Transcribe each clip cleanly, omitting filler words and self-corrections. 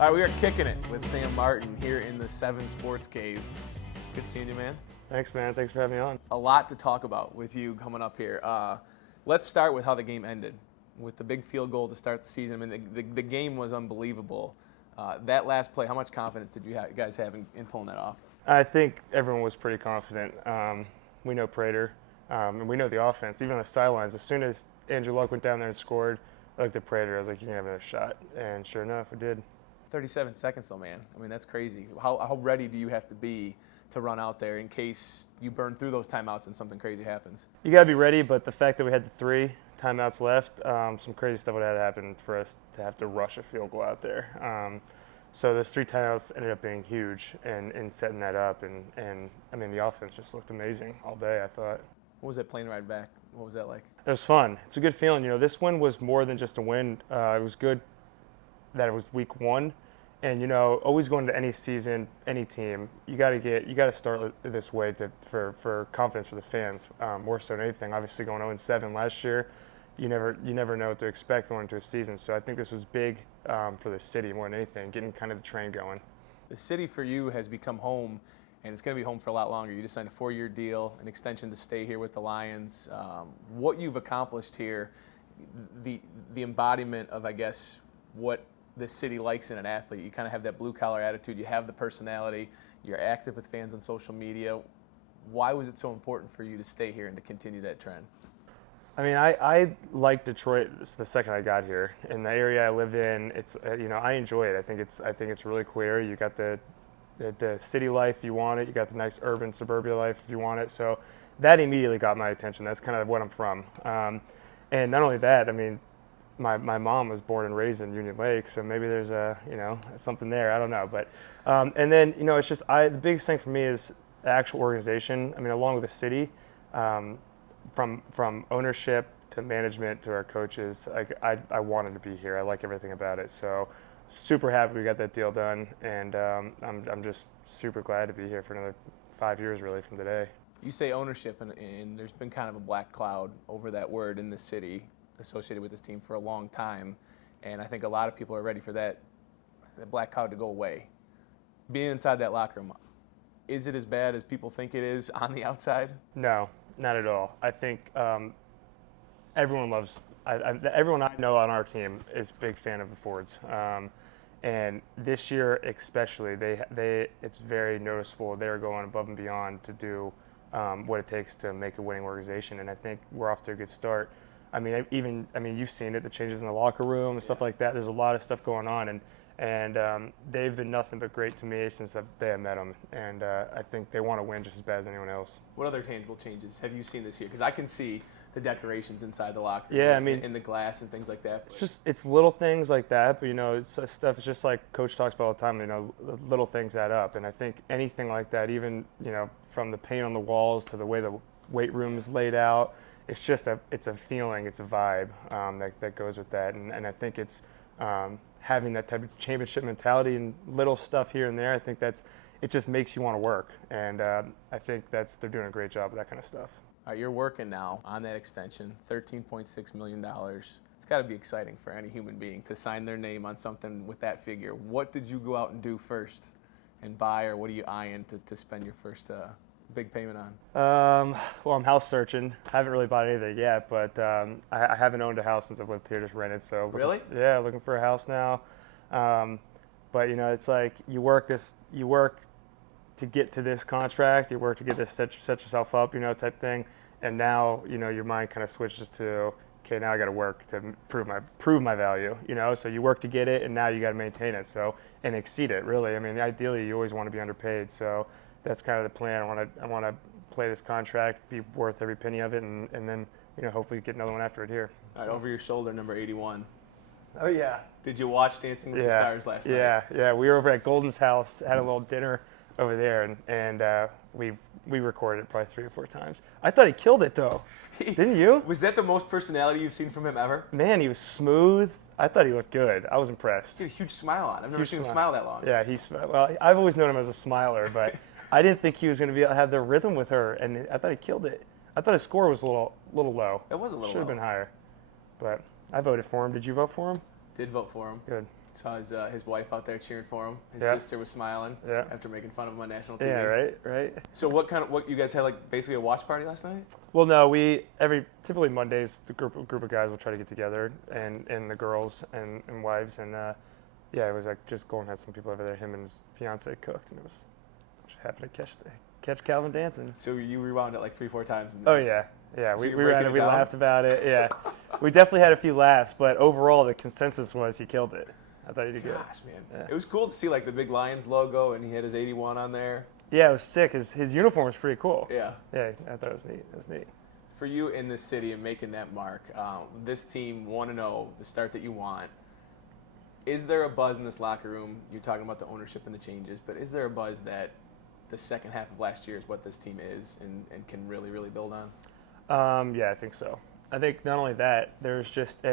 All right, we are kicking it with Sam Martin here in the 7 Sports Cave. Good seeing you, man. Thanks, man. Thanks for having me on. A lot to talk about with you coming up here. Let's start with how the game ended, with the big field goal to start the season. I mean, the game was unbelievable. That last play, how much confidence did you guys have in pulling that off? I think everyone was pretty confident. We know Prater, and we know the offense. Even on the sidelines, as soon as Andrew Luck went down there and scored, I looked at Prater. I was like, "You're gonna have another shot," and sure enough, we did. 37 seconds, though, man. I mean, that's crazy. How ready do you have to be to run out there in case you burn through those timeouts and something crazy happens? You got to be ready, but the fact that we had the 3 timeouts left, some crazy stuff would have happened for us to have to rush a field goal out there. So those 3 timeouts ended up being huge in setting that up, and I mean, the offense just looked amazing all day, I thought. What was that plane ride back? What was that like? It was fun. It's a good feeling. You know, this win was more than just a win. It was good that it was week 1, and you know, always going to any season, any team, you got to start this way for confidence for the fans, more so than anything. Obviously, going 0-7 last year, you never know what to expect going into a season. So I think this was big for the city more than anything, getting kind of the train going. The city for you has become home, and it's going to be home for a lot longer. You just signed a 4-year deal, an extension to stay here with the Lions. What you've accomplished here, the embodiment of, I guess, what this city likes in an athlete. You kind of have that blue-collar attitude. You have the personality. You're active with fans on social media. Why was it so important for you to stay here and to continue that trend? I mean, I like Detroit the second I got here. In the area I live in, it's I enjoy it. I think it's really cool area. You got the city life if you want it. You got the nice urban suburbia life if you want it. So that immediately got my attention. That's kind of what I'm from. And not only that, I mean, my mom was born and raised in Union Lake, so maybe there's something there. I don't know, but and then it's just the biggest thing for me is the actual organization. I mean, along with the city, from ownership to management to our coaches, I wanted to be here. I like everything about it. So super happy we got that deal done, and I'm just super glad to be here for another 5 years really from today. You say ownership, and there's been kind of a black cloud over that word in the city associated with this team for a long time, and I think a lot of people are ready for that black cloud to go away. Being inside that locker room, is it as bad as people think it is on the outside? No, not at all. I think everyone I know on our team is a big fan of the Fords, and this year especially, it's very noticeable. They're going above and beyond to do what it takes to make a winning organization, and I think we're off to a good start. I mean, you've seen it, the changes in the locker room and stuff like that. There's a lot of stuff going on, and they've been nothing but great to me since they have met them, and I think they want to win just as bad as anyone else. What other tangible changes have you seen this year? Because I can see the decorations inside the locker room, yeah, I mean, in the glass and things like that. It's little things like that, but it's stuff. It's just like Coach talks about all the time. Little things add up, and I think anything like that, even from the paint on the walls to the way the weight room is laid out. It's just it's a feeling, it's a vibe that goes with that, and I think it's having that type of championship mentality and little stuff here and there. I think it just makes you want to work, and I think they're doing a great job with that kind of stuff. All right, you're working now on that extension, $13.6 million. It's got to be exciting for any human being to sign their name on something with that figure. What did you go out and do first and buy, or what are you eyeing to spend your first big payment on? Well, I'm house searching. I haven't really bought anything yet, but I haven't owned a house since I've lived here, just rented. So really? Looking for a house now. But it's like you work to get to this contract, you work to get this set yourself up, type thing. And now your mind kind of switches to, okay, now I got to work to prove my value. So you work to get it, and now you got to maintain it. So and exceed it. Really, I mean, ideally you always want to be underpaid. So that's kind of the plan. I want to play this contract, be worth every penny of it, and then hopefully get another one after it here. All right, over your shoulder, number 81. Oh yeah. Did you watch Dancing with the Stars last night? Yeah. We were over at Golden's house, had a little dinner over there, and we recorded it probably 3 or 4 times. I thought he killed it though. Didn't you? Was that the most personality you've seen from him ever? Man, he was smooth. I thought he looked good. I was impressed. He had a huge smile on. I've never seen him smile that long. Yeah, well, I've always known him as a smiler, but I didn't think he was going to have the rhythm with her, and I thought he killed it. I thought his score was a little low. It was a little low. Should have been higher, but I voted for him. Did you vote for him? Did vote for him. Good. Saw his wife out there cheering for him. His Yeah. sister was smiling Yeah. after making fun of him on national TV. Yeah, right. So what you guys had, like, basically a watch party last night? Well, no, typically Mondays the group of guys will try to get together, and the girls and wives, and it was like just going and had some people over there. Him and his fiance cooked, and it was just happened to catch Calvin dancing. So you rewound it like 3-4 times. Oh yeah. So We you're ran breaking it. it We down? laughed about it. Yeah, we definitely had a few laughs, but overall the consensus was he killed it. I thought he did good. Gosh, man. Yeah. It was cool to see, like, the big Lions logo, and he had his 81 on there. Yeah, it was sick. His uniform was pretty cool. Yeah. Yeah, I thought it was neat. For you in this city and making that mark, this team 1-0, the start that you want. Is there a buzz in this locker room? You're talking about the ownership and the changes, but is there a buzz that the second half of last year is what this team is and can really, really build on? Yeah, I think so. I think not only that, there's just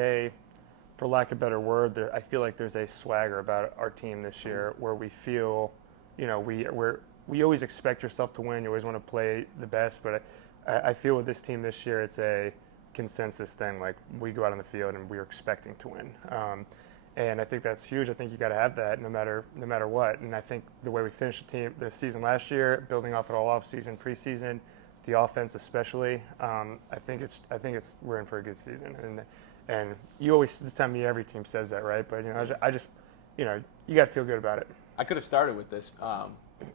for lack of a better word, I feel like there's a swagger about our team this year where we feel, we always expect yourself to win. You always want to play the best, but I feel with this team this year, it's a consensus thing. Like, we go out on the field and we're expecting to win. And I think that's huge. I think you got to have that no matter what. And I think the way we finished the season last year, building off it all off season, preseason, the offense especially, I think we're in for a good season. And you always, this time of year, every team says that, right? But I just you got to feel good about it. I could have started with this,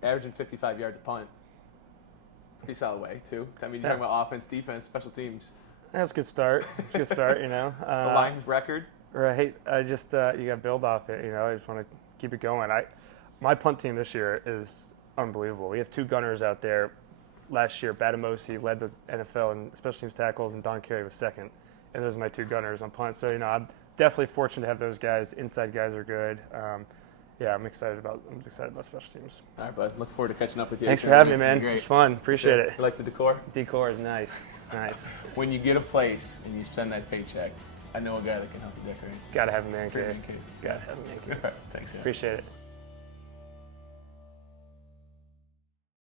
averaging 55 yards a punt. Pretty solid way, too. I mean, you're talking about offense, defense, special teams. That's a good start. It's a good start, The Lions record. Right. I just you got to build off it. I just want to keep it going. My punt team this year is unbelievable. We have two gunners out there. Last year, Batamosi led the NFL in special teams tackles, and Don Carey was second. And those are my two gunners on punt. So I'm definitely fortunate to have those guys. Inside guys are good. I'm excited about special teams. All right, bud. Look forward to catching up with you. Thanks for having me, man. Great. It's fun. Appreciate it. You like the decor? Decor is nice. Nice. When you get a place and you spend that paycheck, I know a guy that can help you decorate. Got to have a man Free cave. man cave. Got to have a man cave. All right, thanks. Yeah. Appreciate it.